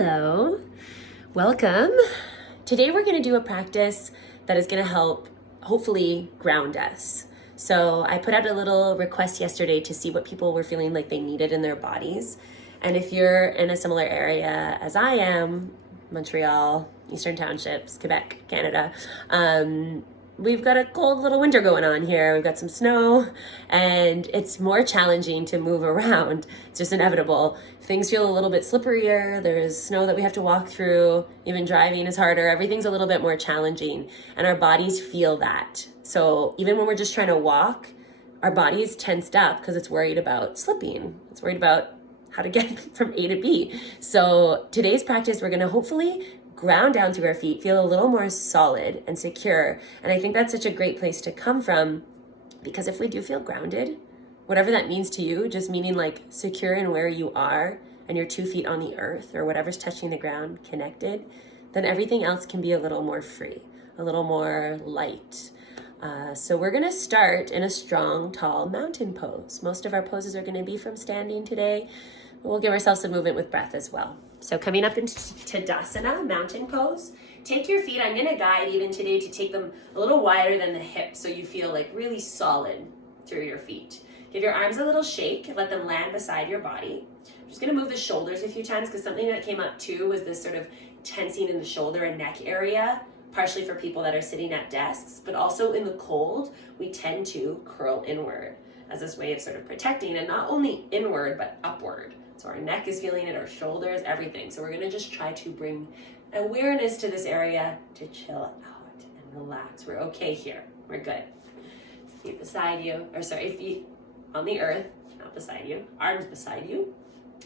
Hello, welcome. Today we're going to do a practice that is going to help hopefully ground us. So I put out a little request yesterday to see what people were feeling like they needed in their bodies. And if you're in a similar area as I am, Montreal, Eastern Townships, Quebec, Canada, we've got a cold little winter going on here. We've got some snow and it's more challenging to move around. It's just inevitable. Things feel a little bit slipperier. There's snow that we have to walk through. Even driving is harder. Everything's a little bit more challenging and our bodies feel that. So even when we're just trying to walk, our body is tensed up because it's worried about slipping. It's worried about how to get from A to B. So today's practice, we're going to hopefully ground down through our feet, feel a little more solid and secure. And I think that's such a great place to come from, because if we do feel grounded, whatever that means to you, just meaning like secure in where you are and your 2 feet on the earth or whatever's touching the ground connected, then everything else can be a little more free, a little more light. So we're gonna start in a strong, tall mountain pose. Most of our poses are gonna be from standing today. We'll give ourselves some movement with breath as well. So coming up into Tadasana, mountain pose, take your feet, I'm gonna guide even today to take them a little wider than the hips so you feel like really solid through your feet. Give your arms a little shake, let them land beside your body. I'm just gonna move the shoulders a few times because something that came up too was this sort of tensing in the shoulder and neck area, partially for people that are sitting at desks, but also in the cold, we tend to curl inward as this way of sort of protecting, and not only inward, but upward. So our neck is feeling it, our shoulders, everything. So we're gonna just try to bring awareness to this area to chill out and relax. We're okay here, we're good. Feet beside you, feet on the earth, not beside you, arms beside you.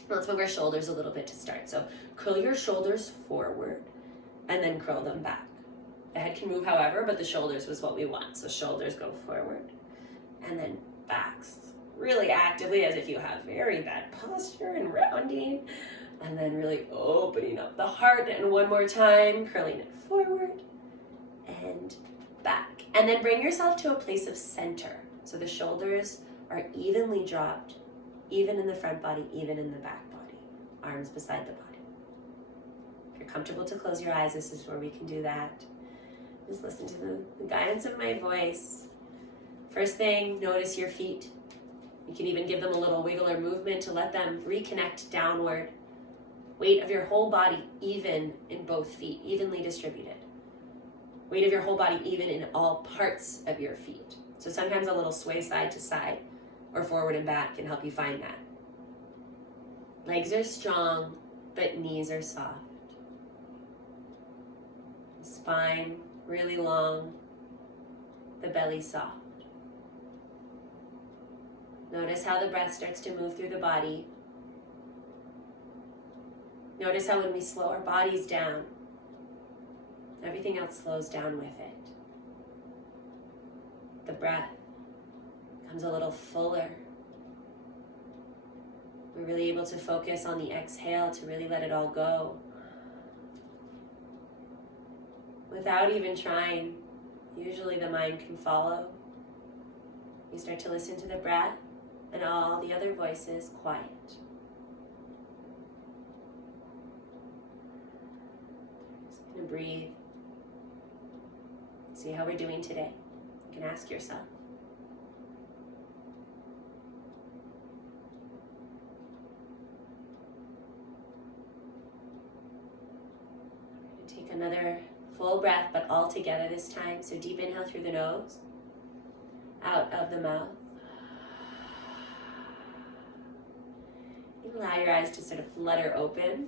Let's move our shoulders a little bit to start. So curl your shoulders forward and then curl them back. The head can move however, but the shoulders was what we want. So shoulders go forward and then backs really actively as if you have very bad posture and rounding, and then really opening up the heart. And one more time, curling it forward and back. And then bring yourself to a place of center. So the shoulders are evenly dropped, even in the front body, even in the back body. Arms beside the body. If you're comfortable to close your eyes, this is where we can do that. Just listen to the guidance of my voice. First thing, notice your feet. You can even give them a little wiggle or movement to let them reconnect downward. Weight of your whole body even in both feet, evenly distributed. Weight of your whole body even in all parts of your feet. So sometimes a little sway side to side or forward and back can help you find that. Legs are strong, but knees are soft. Spine really long, the belly soft. Notice how the breath starts to move through the body. Notice how when we slow our bodies down, everything else slows down with it. The breath becomes a little fuller. We're really able to focus on the exhale to really let it all go. Without even trying, usually the mind can follow. You start to listen to the breath and all the other voices quiet. Just gonna breathe. See how we're doing today. You can ask yourself. We're gonna take another full breath, but all together this time. So deep inhale through the nose, out of the mouth. Allow your eyes to sort of flutter open.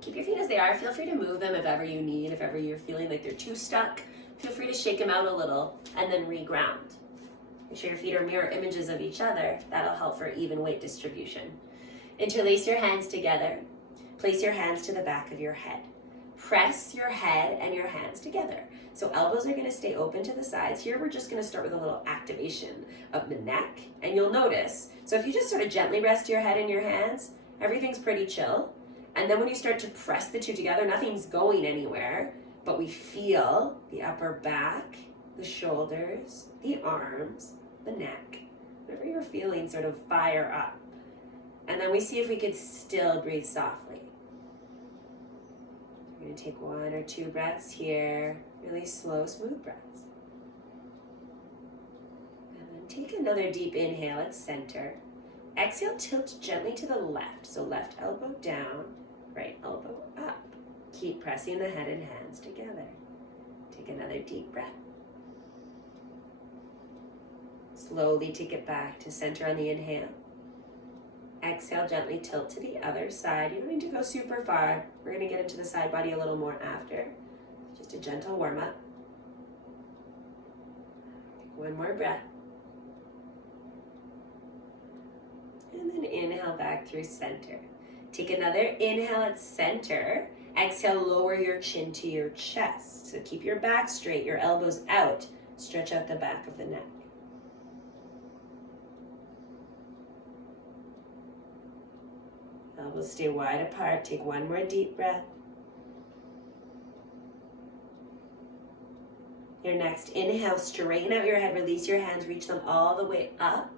Keep your feet as they are. Feel free to move them if ever you need. If ever you're feeling like they're too stuck, feel free to shake them out a little and then reground. Make sure your feet are mirror images of each other. That'll help for even weight distribution. Interlace your hands together. Place your hands to the back of your head. Press your head and your hands together. So elbows are going to stay open to the sides. Here we're just going to start with a little activation of the neck. And you'll notice, so if you just sort of gently rest your head in your hands, everything's pretty chill. And then when you start to press the two together, nothing's going anywhere, but we feel the upper back, the shoulders, the arms, the neck, whatever you're feeling sort of fire up. And then we see if we could still breathe softly. And take 1 or 2 breaths here. Really slow, smooth breaths. And then take another deep inhale at center. Exhale, tilt gently to the left. So left elbow down, right elbow up. Keep pressing the head and hands together. Take another deep breath. Slowly take it back to center on the inhale. Exhale, gently tilt to the other side. You don't need to go super far. We're going to get into the side body a little more after. Just a gentle warm up. Take 1 more breath. And then inhale back through center. Take another inhale at center. Exhale, lower your chin to your chest. So keep your back straight, your elbows out. Stretch out the back of the neck. Elbows stay wide apart. Take 1 more deep breath. Your next inhale, straighten out your head, release your hands, reach them all the way up.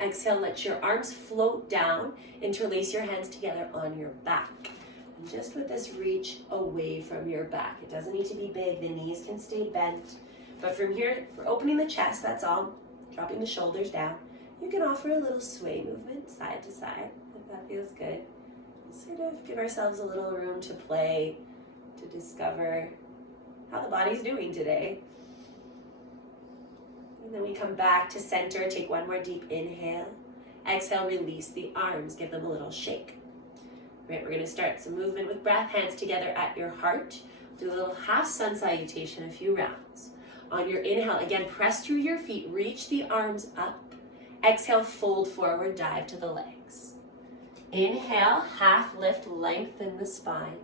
Exhale, let your arms float down, interlace your hands together on your back. And just let this reach away from your back. It doesn't need to be big, the knees can stay bent. But from here, we're opening the chest, that's all. Dropping the shoulders down. You can offer a little sway movement side to side, if that feels good. Sort of give ourselves a little room to play, to discover how the body's doing today. And then we come back to center, take 1 more deep inhale. Exhale, release the arms, give them a little shake. Right, we're gonna start some movement with breath, hands together at your heart. Do a little half sun salutation, a few rounds. On your inhale, again, press through your feet, reach the arms up. Exhale, fold forward, dive to the legs. Inhale, half lift, lengthen the spine.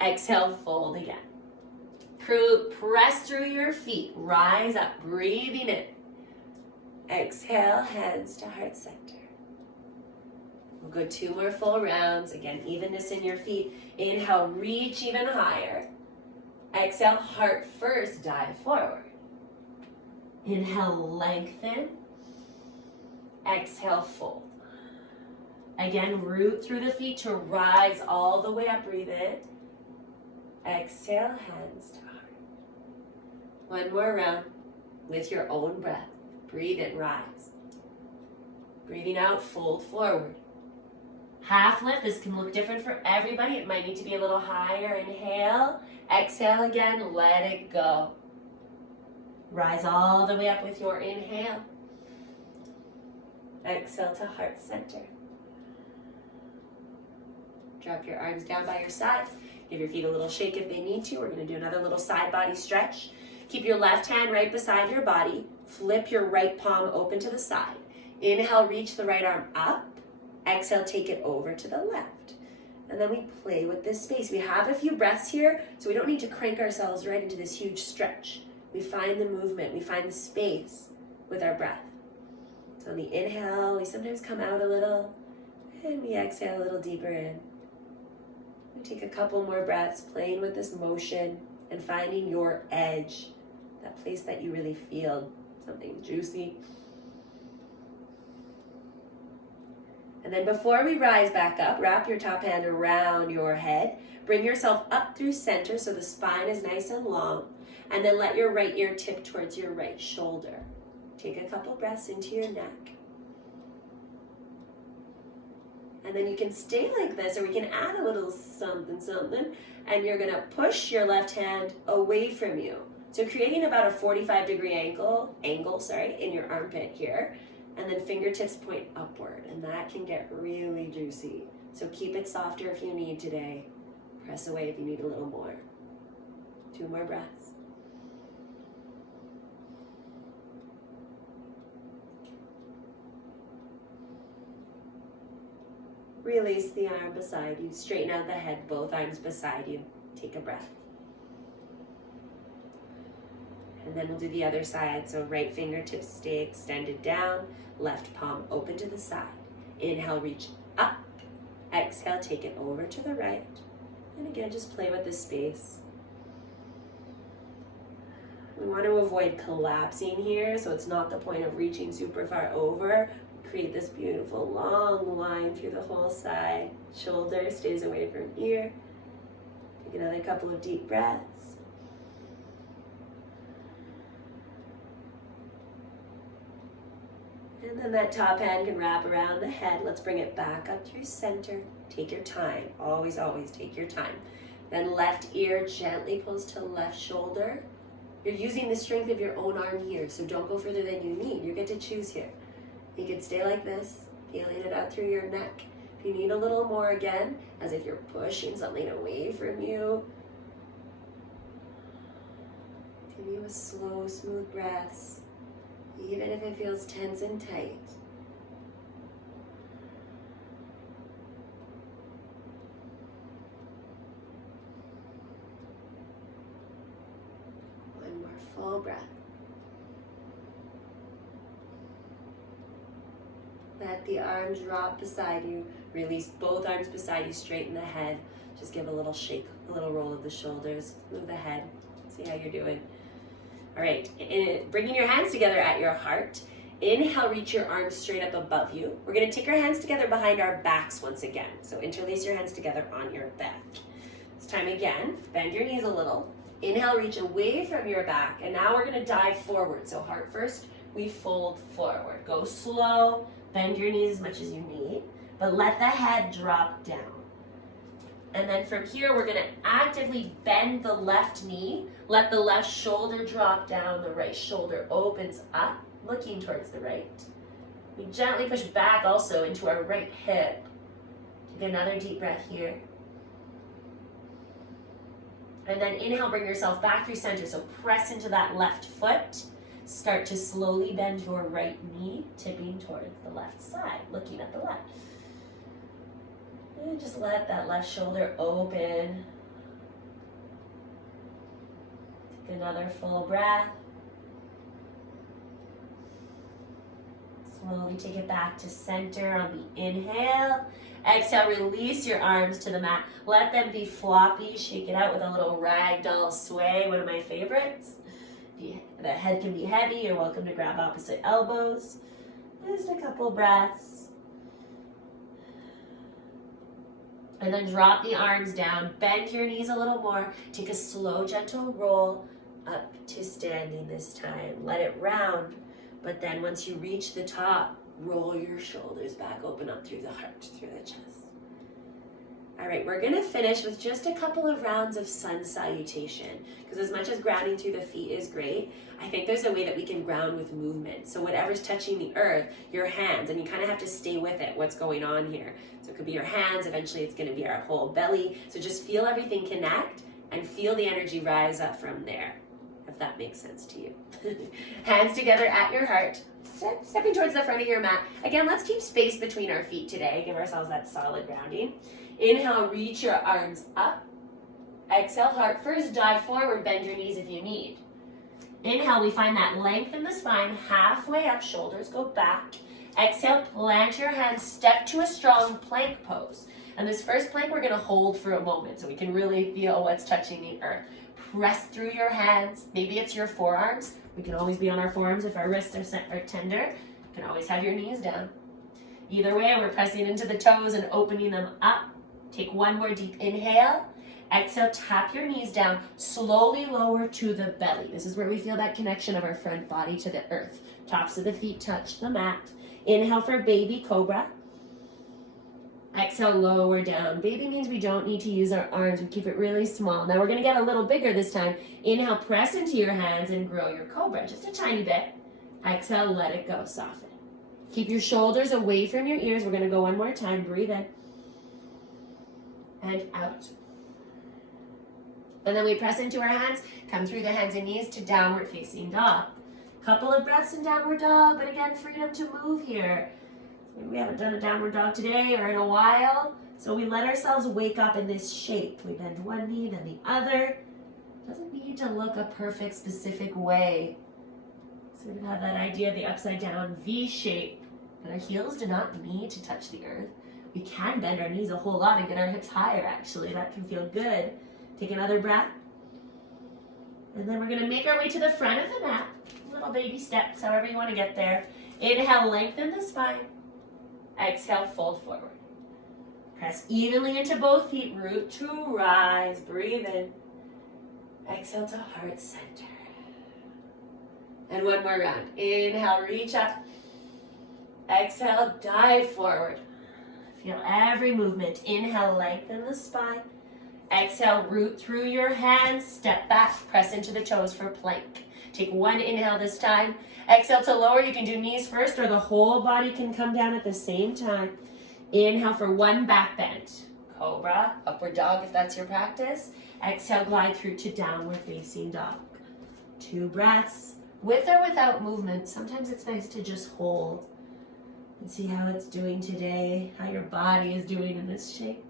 Exhale, fold again. Press through your feet, rise up, breathing in. Exhale, hands to heart center. We'll go 2 more full rounds. Again, evenness in your feet. Inhale, reach even higher. Exhale, heart first, dive forward. Inhale, lengthen. Exhale, fold. Again, root through the feet to rise all the way up, breathe in. Exhale, hands to heart. 1 more round with your own breath. Breathe in, rise. Breathing out, fold forward. Half lift, this can look different for everybody. It might need to be a little higher. Inhale, exhale again, let it go. Rise all the way up with your inhale. Exhale to heart center. Drop your arms down by your sides. Give your feet a little shake if they need to. We're going to do another little side body stretch. Keep your left hand right beside your body. Flip your right palm open to the side. Inhale, reach the right arm up. Exhale, take it over to the left. And then we play with this space. We have a few breaths here, so we don't need to crank ourselves right into this huge stretch. We find the movement, we find the space with our breath. So on the inhale, we sometimes come out a little, and we exhale a little deeper in. We take a couple more breaths, playing with this motion and finding your edge, that place that you really feel something juicy. And then before we rise back up, wrap your top hand around your head. Bring yourself up through center so the spine is nice and long. And then let your right ear tip towards your right shoulder. Take a couple breaths into your neck. And then you can stay like this, or we can add a little something, and you're gonna push your left hand away from you. So creating about a 45-degree angle, in your armpit here. And then fingertips point upward, and that can get really juicy. So keep it softer if you need today. Press away if you need a little more. 2 more breaths. Release the arm beside you. Straighten out the head, both arms beside you. Take a breath. And then we'll do the other side. So right fingertips stay extended down, left palm open to the side. Inhale, reach up. Exhale, take it over to the right. And again, just play with the space. We want to avoid collapsing here, so it's not the point of reaching super far over. Create this beautiful long line through the whole side. Shoulder stays away from ear. Take Another couple of deep breaths. And then that top hand can wrap around the head. Let's bring it back up through center. Take your time. Always, always take your time. Then left ear gently pulls to left shoulder. You're using the strength of your own arm here, so don't go further than you need. You get to choose here. You can stay like this, feeling it out through your neck. If you need a little more again, as if you're pushing something away from you. Continue with slow, smooth breaths, even if it feels tense and tight. One more full breath. Let the arms drop beside you. Release both arms beside you, straighten the head. Just give a little shake, a little roll of the shoulders. Move the head. See how you're doing. All right, bringing your hands together at your heart. Inhale, reach your arms straight up above you. We're gonna take our hands together behind our backs once again. So interlace your hands together on your back. This time again, bend your knees a little. Inhale, reach away from your back. And now we're gonna dive forward. So heart first, we fold forward. Go slow, bend your knees as much as you need, but let the head drop down. And then from here, we're gonna actively bend the left knee, let the left shoulder drop down, the right shoulder opens up, looking towards the right. We gently push back also into our right hip. Take another deep breath here. And then inhale, bring yourself back through center, so press into that left foot. Start to slowly bend your right knee, tipping towards the left side, looking at the left. And just let that left shoulder open. Take another full breath. Slowly take it back to center on the inhale. Exhale, release your arms to the mat. Let them be floppy. Shake it out with a little ragdoll sway, one of my favorites. The head can be heavy. You're welcome to grab opposite elbows. Just a couple breaths. And then drop the arms down. Bend your knees a little more. Take a slow, gentle roll up to standing this time. Let it round. But then once you reach the top, roll your shoulders back, open up through the heart, through the chest. All right, we're gonna finish with just a couple of rounds of sun salutation, because as much as grounding through the feet is great, I think there's a way that we can ground with movement. So whatever's touching the earth, your hands, and you kind of have to stay with it, what's going on here. So it could be your hands, eventually it's gonna be our whole belly. So just feel everything connect and feel the energy rise up from there, if that makes sense to you. Hands together at your heart, stepping towards the front of your mat. Again, let's keep space between our feet today. Give ourselves that solid grounding. Inhale, reach your arms up. Exhale, heart first, dive forward, bend your knees if you need. Inhale, we find that length in the spine, halfway up, shoulders go back. Exhale, plant your hands, step to a strong plank pose. And this first plank, we're gonna hold for a moment so we can really feel what's touching the earth. Press through your hands. Maybe it's your forearms. We can always be on our forearms if our wrists are tender. You can always have your knees down. Either way, we're pressing into the toes and opening them up. Take one more deep inhale. Exhale, tap your knees down. Slowly lower to the belly. This is where we feel that connection of our front body to the earth. Tops of the feet touch the mat. Inhale for baby cobra. Exhale, lower down. Baby means we don't need to use our arms. We keep it really small. Now we're going to get a little bigger this time. Inhale, press into your hands and grow your cobra. Just a tiny bit. Exhale, let it go. Soften. Keep your shoulders away from your ears. We're going to go one more time. Breathe in. And out. And then we press into our hands. Come through the hands and knees to downward facing dog. Couple of breaths in downward dog. But again, freedom to move here. We haven't done a downward dog today or in a while, so we let ourselves wake up in this shape. We bend one knee, then the other. Doesn't need to look a perfect, specific way. So we can have that idea of the upside down V shape, but our heels do not need to touch the earth. We can bend our knees a whole lot and get our hips higher, actually. That can feel good. Take another breath. And then we're gonna make our way to the front of the mat. Little baby steps, however you wanna get there. Inhale, lengthen the spine. Exhale, fold forward. Press evenly into both feet. Root to rise. Breathe in. Exhale to heart center. And one more round. Inhale, reach up. Exhale, dive forward. Feel every movement. Inhale, lengthen the spine. Exhale, root through your hands. Step back. Press into the toes for plank. Take one inhale this time. Exhale to lower. You can do knees first, or the whole body can come down at the same time. Inhale for one back bend. Cobra, upward dog if that's your practice. Exhale, glide through to downward facing dog. 2 breaths, with or without movement. Sometimes it's nice to just hold and see how it's doing today, how your body is doing in this shape.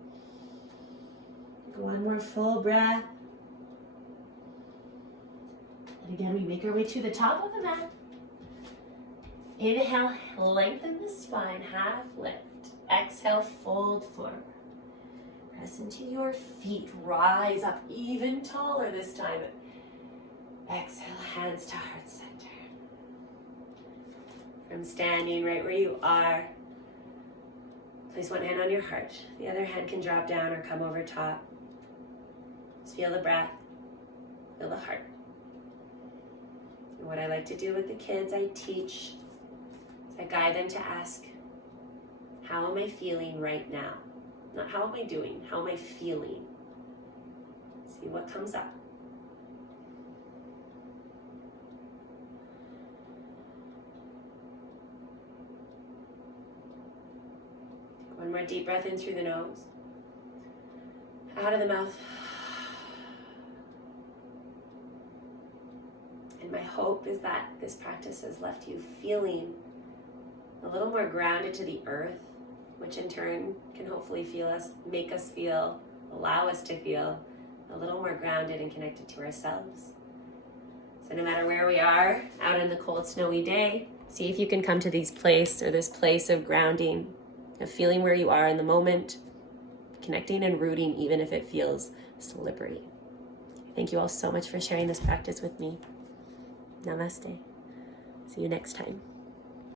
One more full breath. And again, we make our way to the top of the mat. Inhale, lengthen the spine, half lift. Exhale, fold forward. Press into your feet, rise up even taller this time. Exhale, hands to heart center. From standing right where you are, place one hand on your heart. The other hand can drop down or come over top. Just feel the breath, feel the heart. And what I like to do with the kids I teach is I guide them to ask, how am I feeling right now? Not how am I doing, how am I feeling? See what comes up. One more deep breath in through the nose. Out of the mouth. And my hope is that this practice has left you feeling a little more grounded to the earth, which in turn can hopefully make us feel, allow us to feel a little more grounded and connected to ourselves. So no matter where we are, out in the cold, snowy day, see if you can come to this place of grounding, of feeling where you are in the moment, connecting and rooting even if it feels slippery. Thank you all so much for sharing this practice with me. Namaste. See you next time.